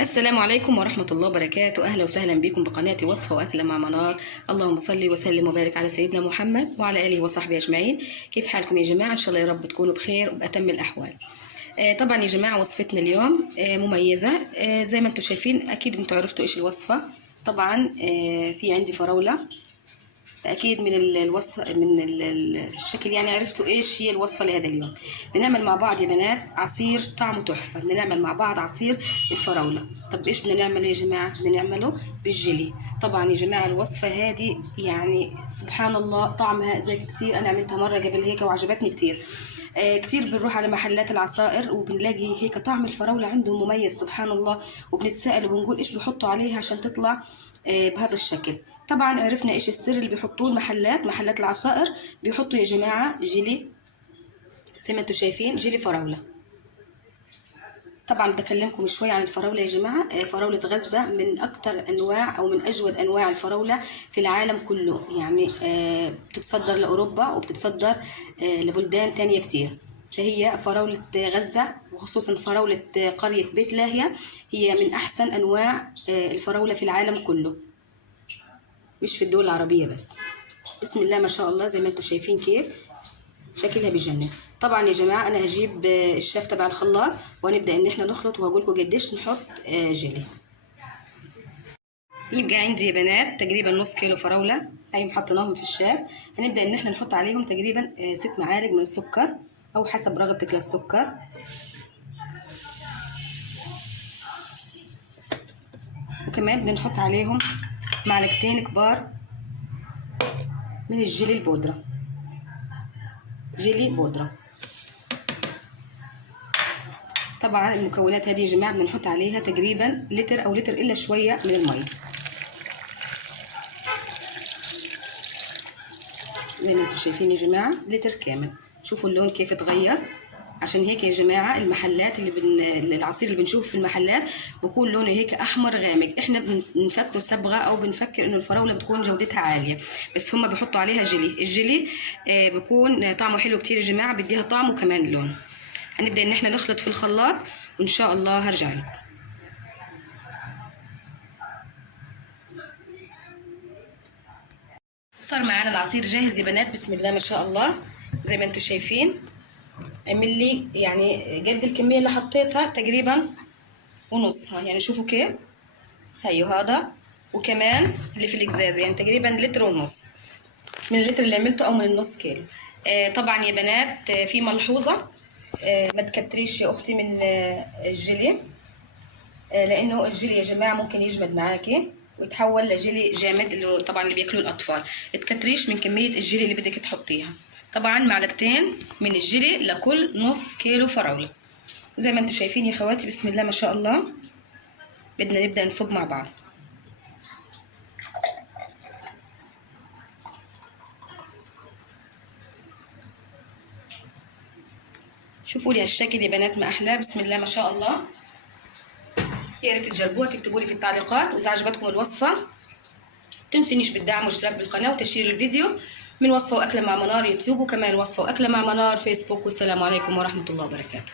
السلام عليكم ورحمة الله وبركاته. أهلا وسهلا بكم بقناتي وصفة وأكلة مع منار. اللهم صل وسلم وبارك على سيدنا محمد وعلى آله وصحبه أجمعين. كيف حالكم يا جماعة؟ إن شاء الله يا رب تكونوا بخير وبأتم الأحوال. طبعا يا جماعة وصفتنا اليوم مميزة. زي ما انتم شايفين أكيد انتم عرفتوا إيش الوصفة. طبعا في عندي فراولة، أكيد من الشكل يعني عرفتوا إيش هي الوصفة لهذا اليوم. بنعمل مع بعض يا بنات عصير طعمه تحفة. بنعمل مع بعض عصير الفراولة. طب إيش بدنا نعمله يا جماعة؟ بدنا نعمله بالجيلي. طبعا يا جماعة الوصفة هذه يعني سبحان الله طعمها زي كتير. أنا عملتها مرة قبل هيك وعجبتني كتير. كتير بنروح على محلات العصائر وبنلاقي هيك طعم الفراولة عندهم مميز سبحان الله، وبنتساءل وبنقول إيش بحطوا عليها عشان تطلع بهذا الشكل. طبعا عرفنا ايش السر اللي بيحطوه محلات العصائر. بيحطوا يا جماعه جيلي زي ما انتم شايفين، جيلي فراوله. طبعا بدي اكلمكم شوي عن الفراوله يا جماعه. فراوله غزه من اكثر انواع او من اجود انواع الفراوله في العالم كله، يعني بتتصدر لاوروبا وبتتصدر لبلدان تانية كتير. فهي فراولة غزة وخصوصا فراولة قرية بيت لاهيا هي من أحسن أنواع الفراولة في العالم كله، مش في الدول العربية بس. بسم الله ما شاء الله زي ما انتم شايفين كيف شكلها بجنن. طبعا يا جماعة أنا هجيب الشاف تبع الخلاط وهنبدأ إن احنا نخلط وهقولكم قديش نحط جيلي. يبقى عندي يا بنات تقريبا نص كيلو فراولة هاي حطيناهم في الشاف. هنبدأ إن احنا نحط عليهم تقريبا 6 معالق من السكر أو حسب رغبتك للسكر. وكمان بنحط عليهم معلقتين كبار من الجيلي البودرة، جيلي بودرة. طبعا المكونات هذه يا جماعة بنحط عليها تقريبا لتر أو لتر إلا شوية من المي زي ما انتم شايفين يا جماعة، لتر كامل. شوفوا اللون كيف اتغير. عشان هيك يا جماعة المحلات العصير اللي بنشوفه في المحلات بكون لونه هيك أحمر غامق. احنا بنفكره صبغة أو بنفكر إنه الفراولة بتكون جودتها عالية، بس هم بيحطوا عليها جيلي. الجيلي بيكون طعمه حلو كتير يا جماعة، بديها طعم وكمان لون. هنبدأ إن احنا نخلط في الخلاط وإن شاء الله هرجع لكم. صار معانا العصير جاهز يا بنات. بسم الله ما شاء الله زي ما انتم شايفين. عمل لي يعني قد الكمية اللي حطيتها تقريبا ونصها، يعني شوفوا كيف هيو هذا، وكمان اللي في الإزاز يعني تقريبا لتر ونص من اللتر اللي عملته أو من النص كيلو. طبعا يا بنات في ملحوظة، ما تكتريش يا أختي من الجيلي، لأنه الجيلي يا جماعة ممكن يجمد معاكي ويتحول لجيلي جامد اللي طبعا اللي بياكلوه الأطفال. تكتريش من كمية الجيلي اللي بدك تحطيها. طبعا معلقتين من الجيلي لكل نص كيلو فراولة زي ما انتم شايفين يا خواتي. بسم الله ما شاء الله. بدنا نبدأ نصب مع بعض. شوفوا لي هالشكل يا بنات ما احلاه. بسم الله ما شاء الله. يا ريت تجربوها، تكتبوا لي في التعليقات واذا عجبتكم الوصفه. تنسينيش بالدعم والاشتراك بالقناه وتشير الفيديو. من وصفه واكله مع منار يوتيوب، وكمان وصفه واكله مع منار فيسبوك. والسلام عليكم ورحمه الله وبركاته.